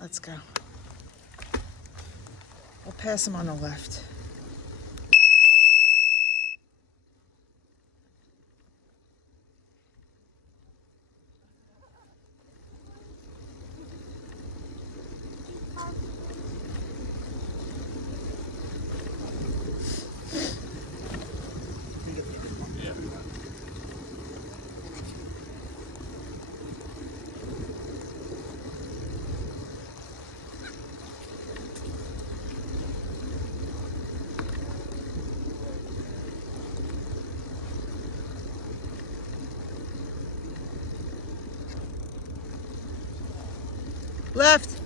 Let's go. I'll pass him on the left. Left.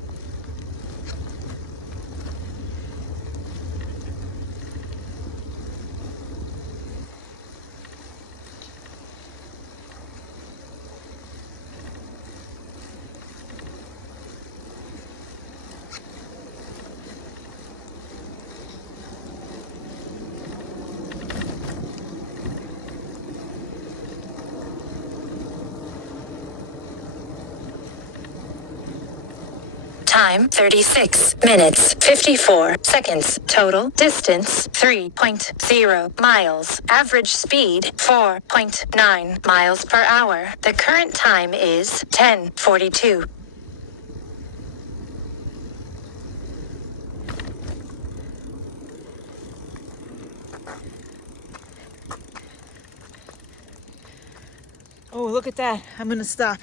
Time 36 minutes 54 seconds. Total distance 3.0 miles. Average speed 4.9 miles per hour. The current time is 10:42. Oh, look at that. I'm gonna stop.